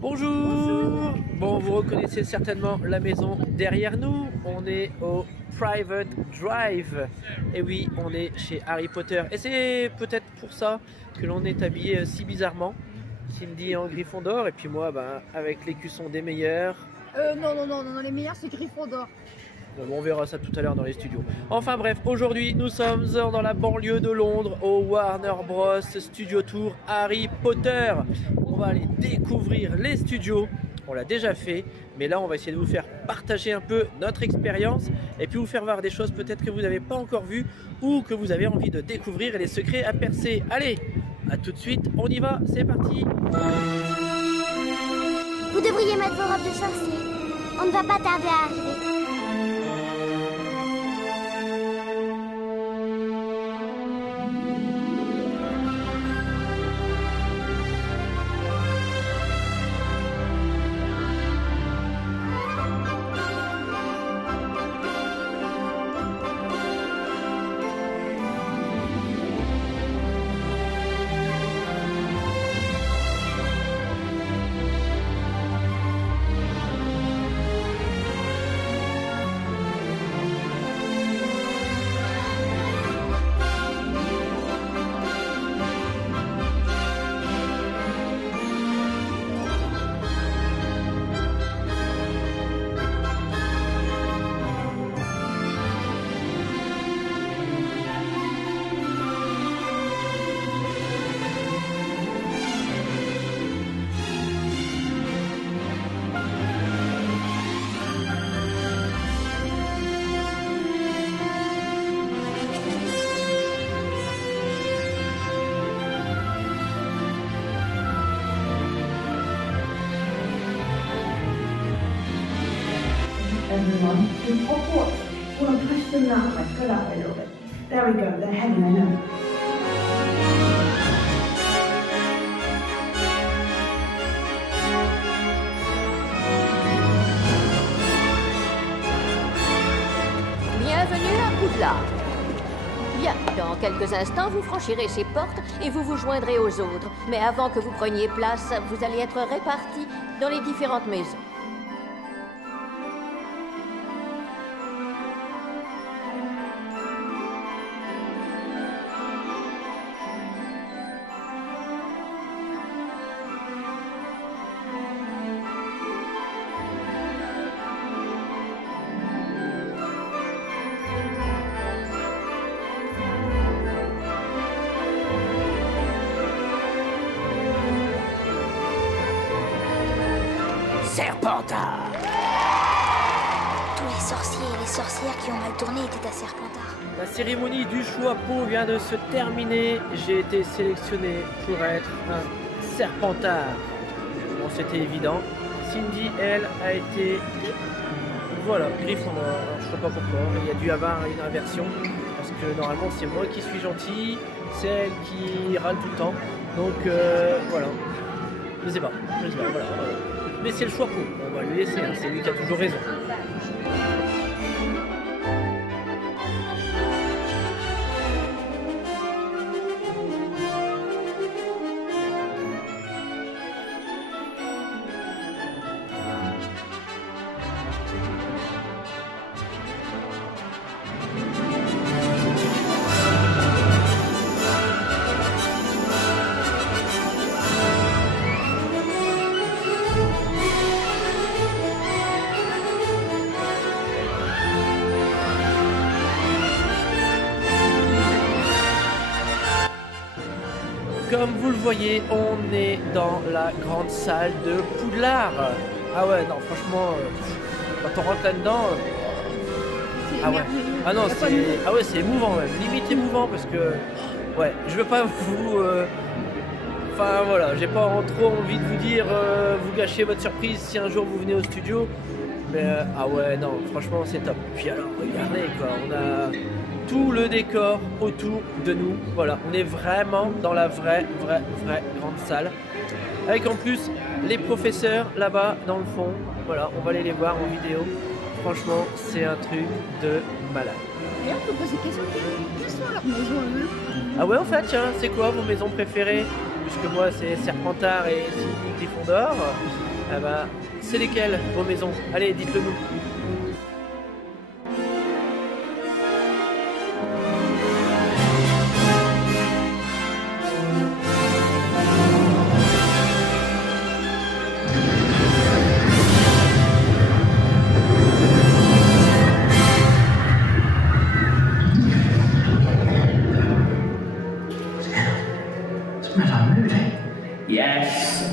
Bonjour. Bon, vous reconnaissez certainement la maison derrière nous. On est au Private Drive. Et oui, on est chez Harry Potter. Et c'est peut-être pour ça que l'on est habillé si bizarrement. Cindy en Gryffondor et puis moi avec l'écusson des meilleurs. Non, les meilleurs c'est Gryffondor. Bon, on verra ça tout à l'heure dans les studios. Enfin bref, aujourd'hui nous sommes dans la banlieue de Londres au Warner Bros Studio Tour Harry Potter. On va aller découvrir les studios. On l'a déjà fait, mais là on va essayer de vous faire partager un peu notre expérience et puis vous faire voir des choses peut-être que vous n'avez pas encore vues ou que vous avez envie de découvrir et les secrets à percer. Allez, à tout de suite, on y va, c'est parti. Vous devriez mettre vos robes de sorcier. On ne va pas tarder à arriver. Everyone to Hogwarts. Want to push them that way, pull up a little bit. There we go, they're heading, I know. Bienvenue à Poudlard. Bien, dans quelques instants, vous franchirez ces portes et vous vous joindrez aux autres. Mais avant que vous preniez place, vous allez être répartis dans les différentes maisons. Serpentard. Tous les sorciers et les sorcières qui ont mal tourné étaient à Serpentard. La cérémonie du choix peau vient de se terminer. J'ai été sélectionné pour être un Serpentard. Bon, c'était évident. Cindy, elle, a été... Voilà, Gryffondor. Alors, je sais pas pourquoi. Il y a dû y avoir une inversion. Parce que normalement, c'est moi qui suis gentil. C'est elle qui râle tout le temps. Donc, voilà. Je sais pas, voilà. Mais c'est le choix pour. On va lui laisser, hein. C'est lui qui a toujours raison. Comme vous le voyez, on est dans la grande salle de Poudlard. Ah ouais, non, franchement, quand on rentre là-dedans... ah ouais, ah non, c'est émouvant même, limite émouvant parce que... Ouais, je veux pas vous... Enfin voilà, j'ai pas trop envie de vous dire, vous gâchez votre surprise si un jour vous venez au studio. Mais ah ouais, non, franchement c'est top. Puis alors, regardez quoi, on a tout le décor autour de nous. Voilà, on est vraiment dans la vraie grande salle. Avec en plus les professeurs là-bas dans le fond. Voilà, on va aller les voir en vidéo. Franchement, c'est un truc de malade. Et on peut poser des questions. Quelles sont leurs maisons eux? Ah ouais, en fait, tiens, c'est quoi vos maisons préférées? Puisque moi, c'est Serpentard et Cindy Gryffondor. Ah bah, c'est lesquelles vos maisons? Allez, dites-le nous. Yes.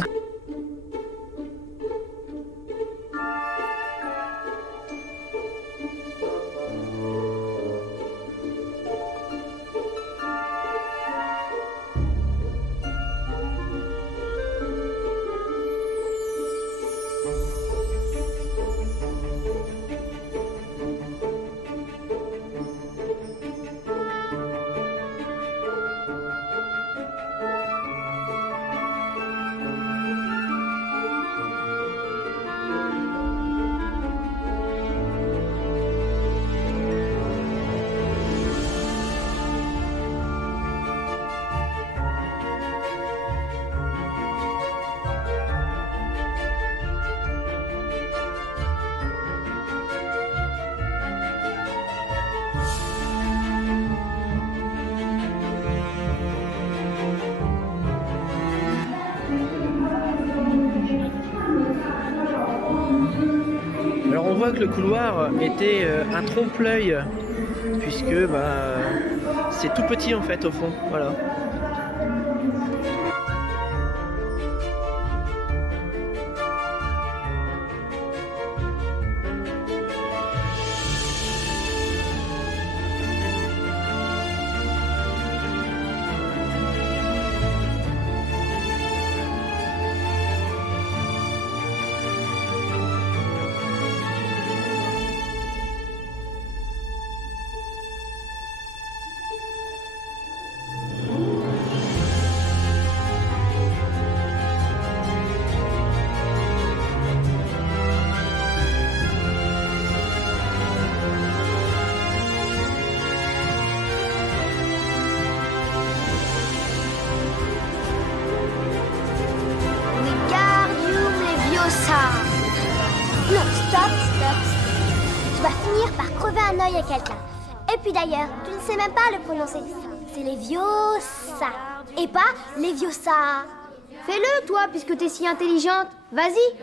Alors on voit que le couloir était un trompe-l'œil, puisque bah, c'est tout petit en fait au fond, voilà. Non, stop. Tu vas finir par crever un œil à quelqu'un. Et puis d'ailleurs, tu ne sais même pas le prononcer. C'est Leviosa. Et pas Leviosa. Fais-le, toi, puisque t'es si intelligente. Vas-y.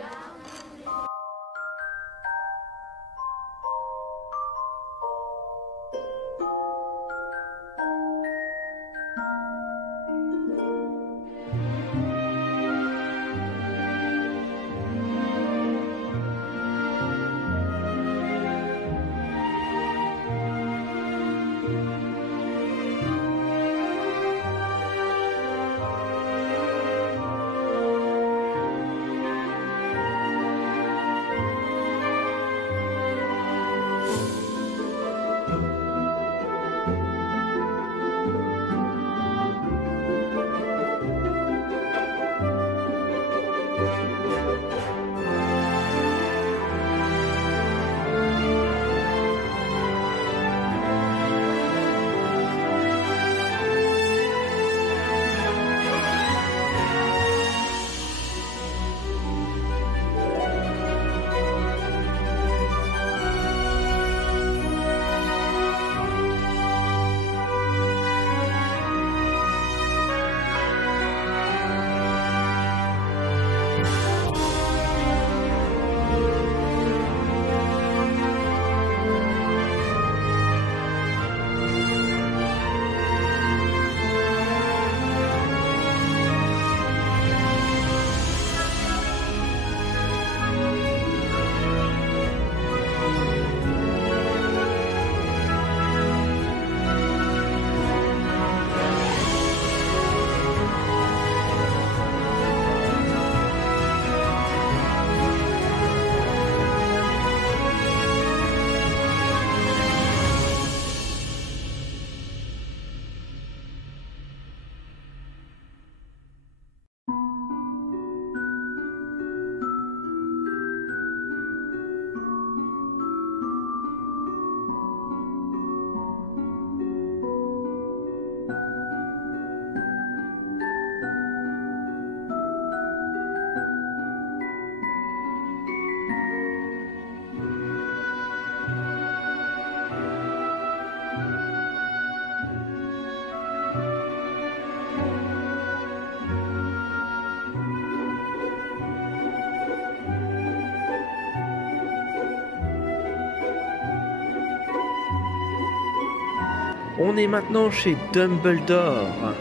On est maintenant chez Dumbledore.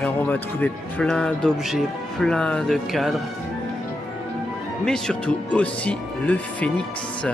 Alors on va trouver plein d'objets, plein de cadres, mais surtout aussi le phénix.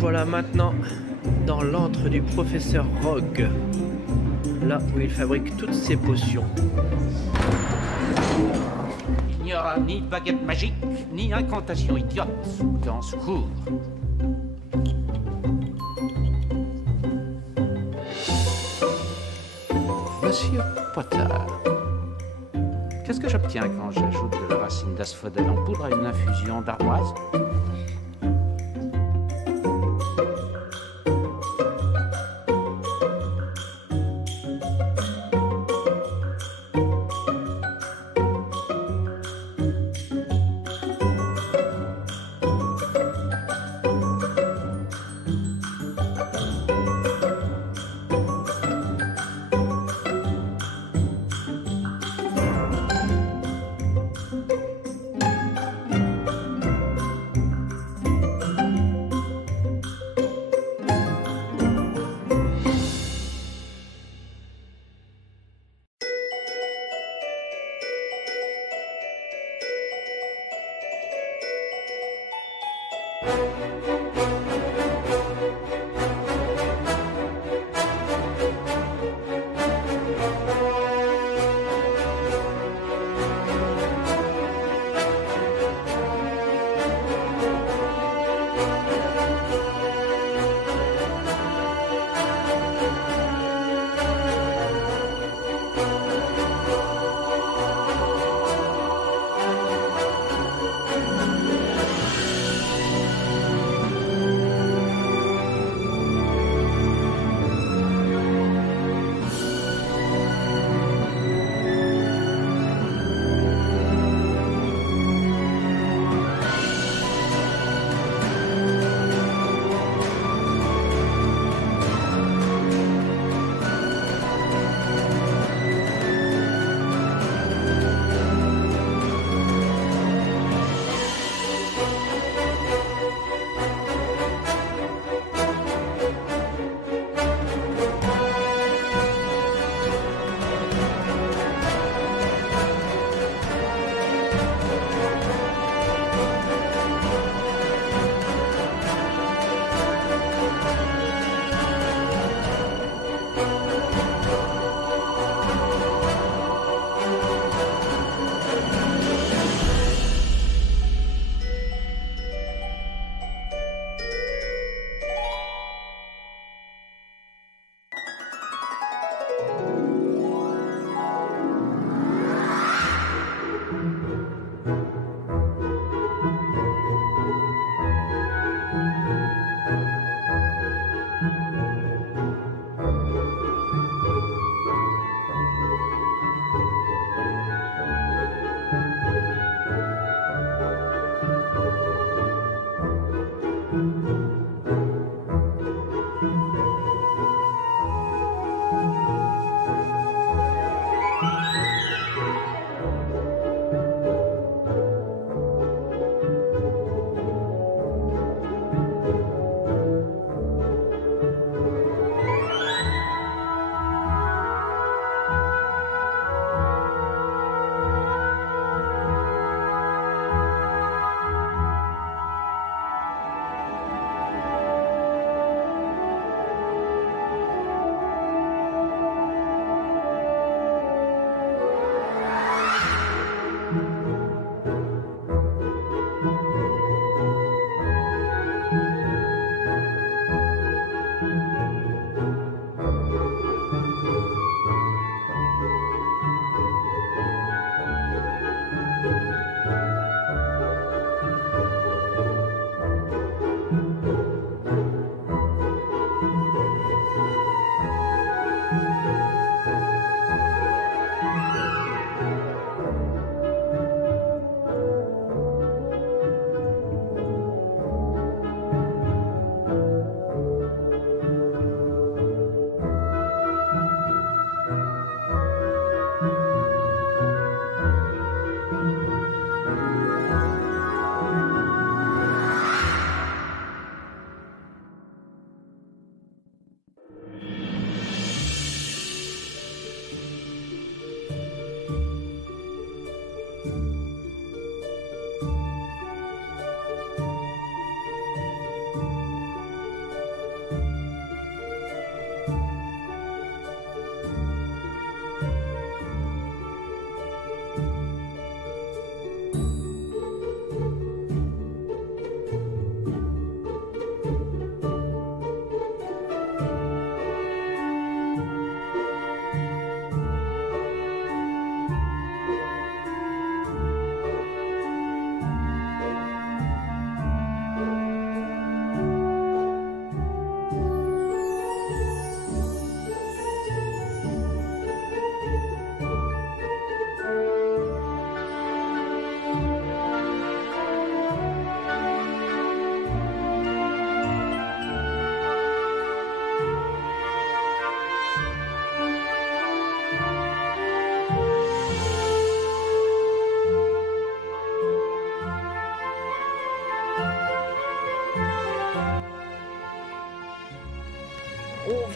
Voilà maintenant dans l'antre du professeur Rogue, là où il fabrique toutes ses potions. Il n'y aura ni baguette magique, ni incantation idiote dans ce cours. Monsieur Potter, qu'est-ce que j'obtiens quand j'ajoute de la racine d'asphodèle en poudre à une infusion d'ardoise?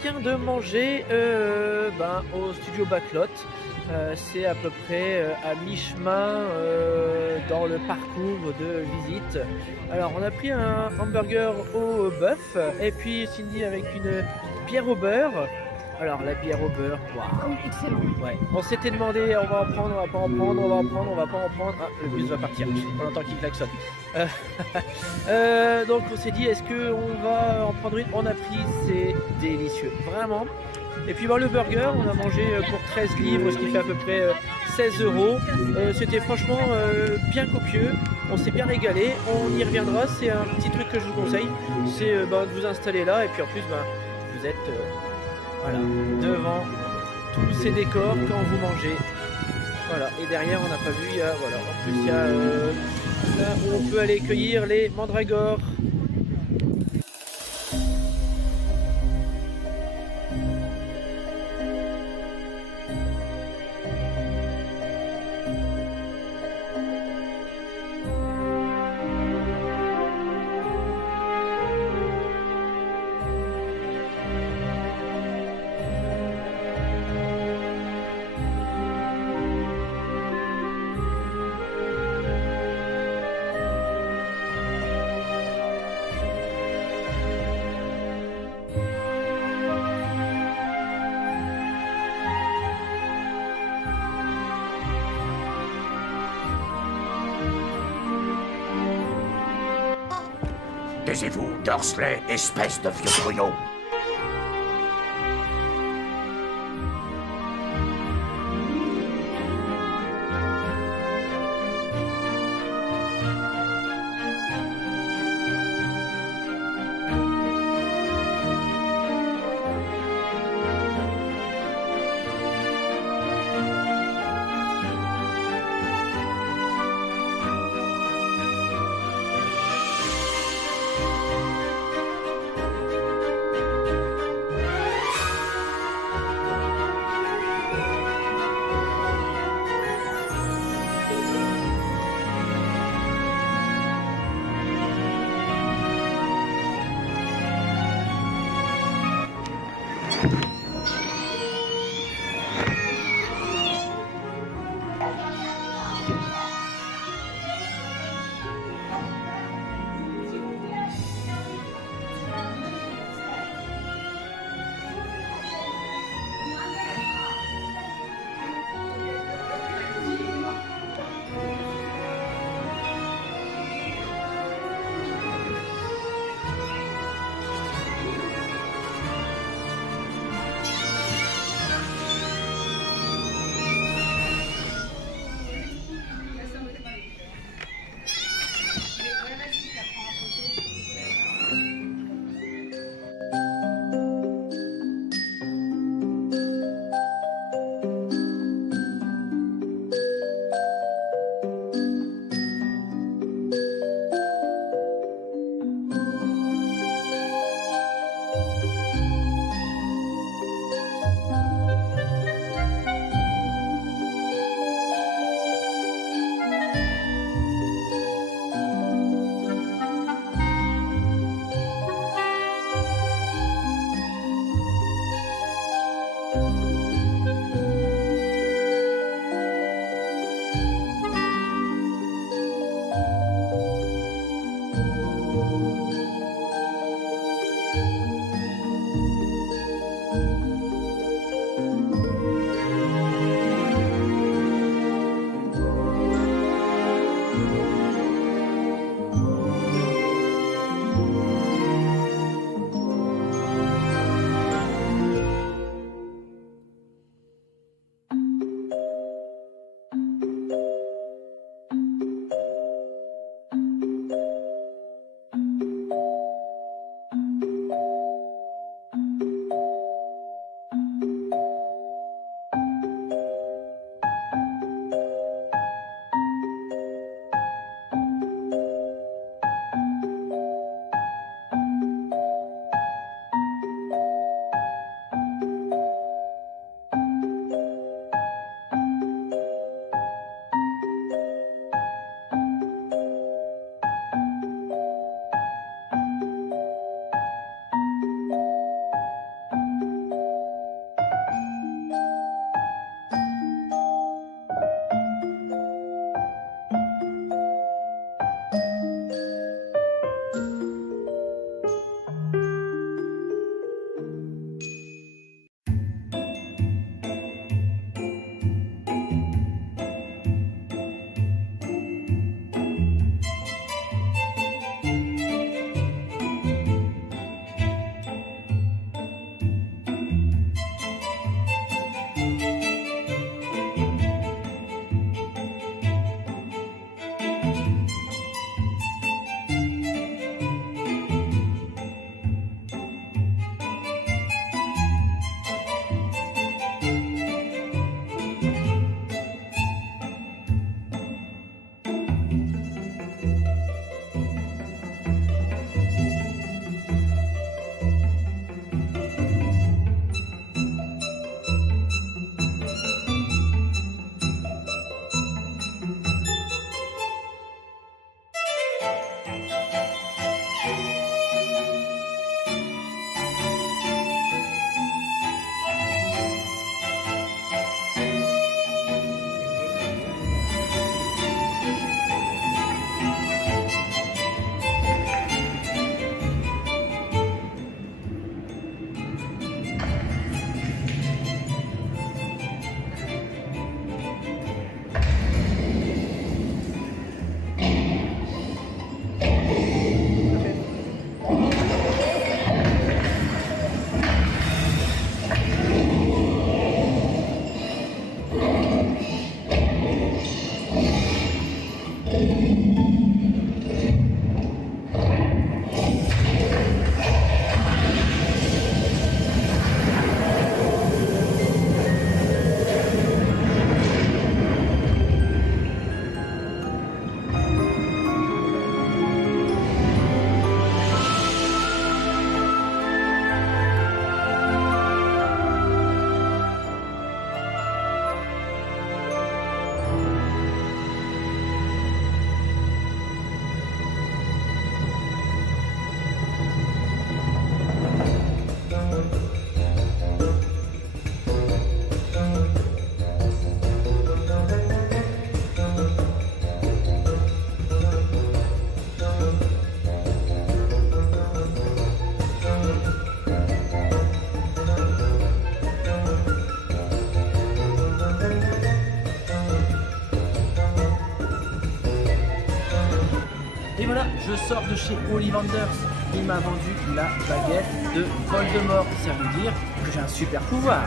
vient de manger au studio Backlot. C'est à peu près à mi-chemin dans le parcours de visite. Alors on a pris un hamburger au bœuf et puis Cindy avec une bière au beurre. Alors la bière au beurre, waouh, excellent. Ouais. On s'était demandé, on va en prendre, on va pas en prendre, on va en prendre, on va pas en prendre. Ah, le bus va partir. On entend qu'il klaxonne. Donc on s'est dit, est-ce que on va en prendre une? On a pris, c'est délicieux, vraiment. Et puis le burger, on a mangé pour 13 livres, ce qui fait à peu près 16 euros. C'était franchement bien copieux. On s'est bien régalé. On y reviendra. C'est un petit truc que je vous conseille, c'est de vous installer là et puis en plus vous êtes voilà, devant tous ces décors quand vous mangez. Voilà, et derrière on n'a pas vu, il y a, voilà, en plus il y a là où on peut aller cueillir les mandragores. Taisez-vous, Dursley, espèce de vieux grugnon. Et voilà, je sors de chez Ollivanders. Il m'a vendu la baguette de Voldemort. Ça veut dire que j'ai un super pouvoir.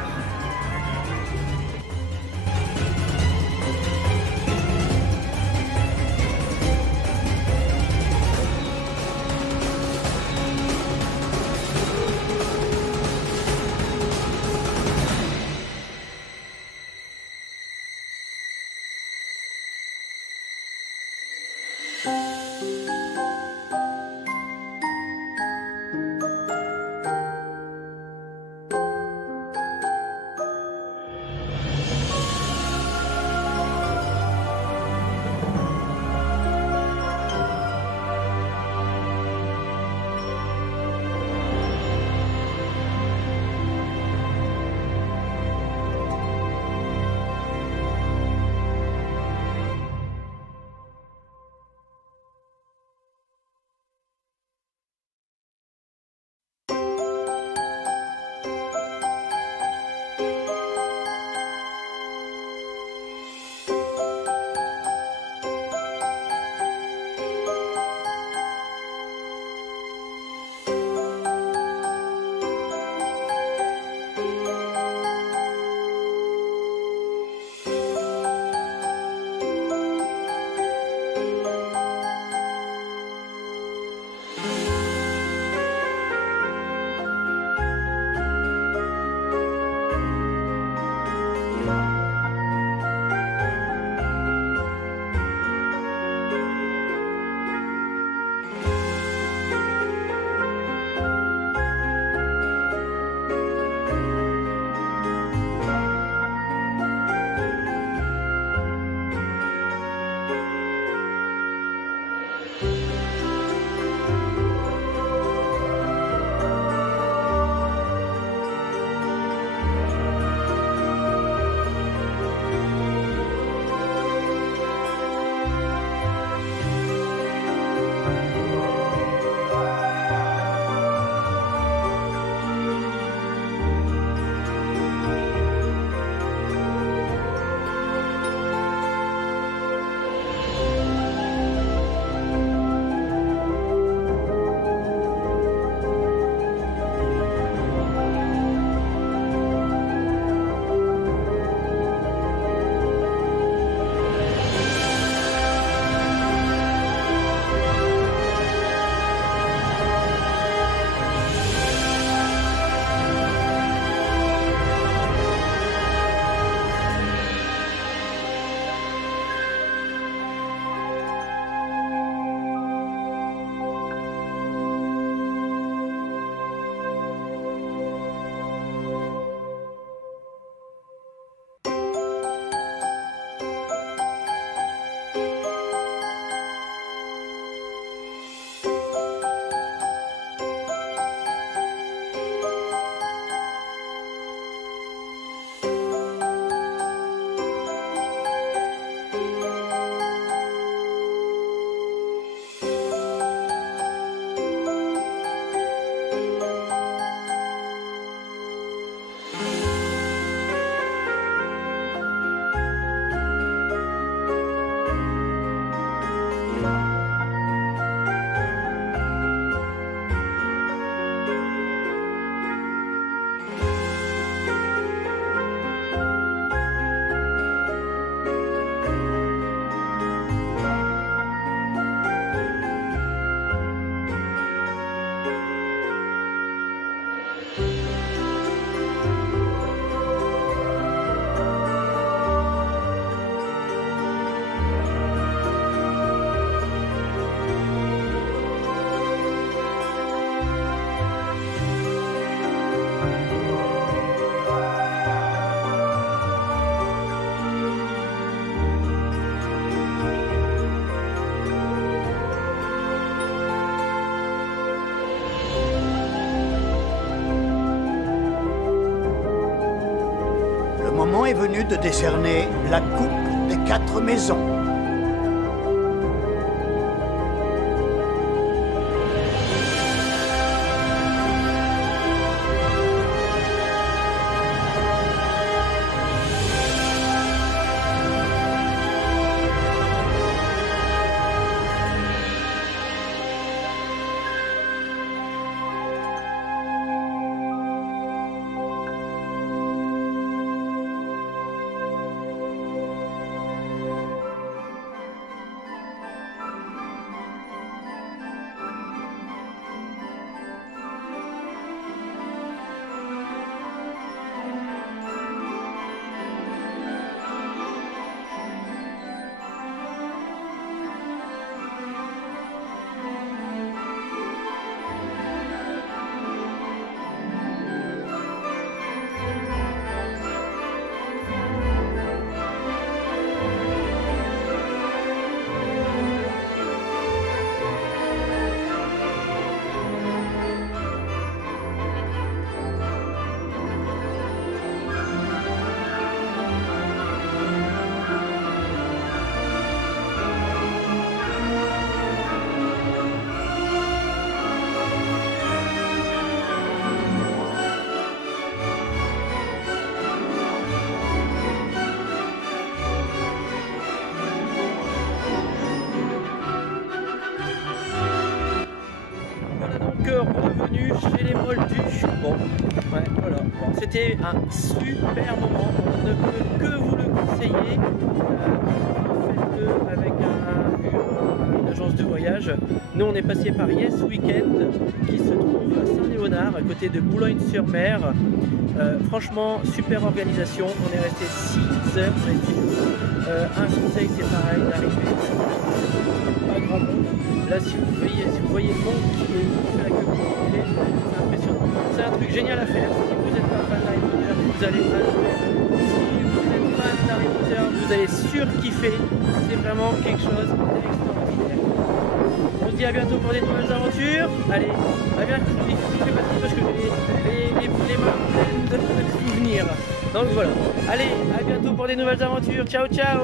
est venu de décerner la coupe des 4 maisons. Revenu chez les Moldus. Bon, ouais, voilà. Bon, c'était un super moment. On ne peut que vous le conseiller. Faites-le avec une agence de voyage. Nous, on est passé par Yes Weekend, qui se trouve à Saint-Léonard, à côté de Boulogne-sur-Mer. Franchement, super organisation. On est resté 6 heures. Un conseil, c'est pareil, d'arriver pas grand monde. Là, si vous voyez le monde qui fait la queue pour rentrer, c'est impressionnant. C'est un truc génial à faire. Si vous n'êtes pas fan d'Harry Potter, vous allez adorer. Si vous êtes fan d'Harry Potter, vous allez surkiffer. C'est vraiment quelque chose d'extraordinaire. On se dit à bientôt pour des nouvelles aventures. Allez, à bientôt. Je fais pas parce que j'ai les mains pleines de souvenirs. Donc voilà. Allez, à bientôt pour des nouvelles aventures. Ciao, ciao.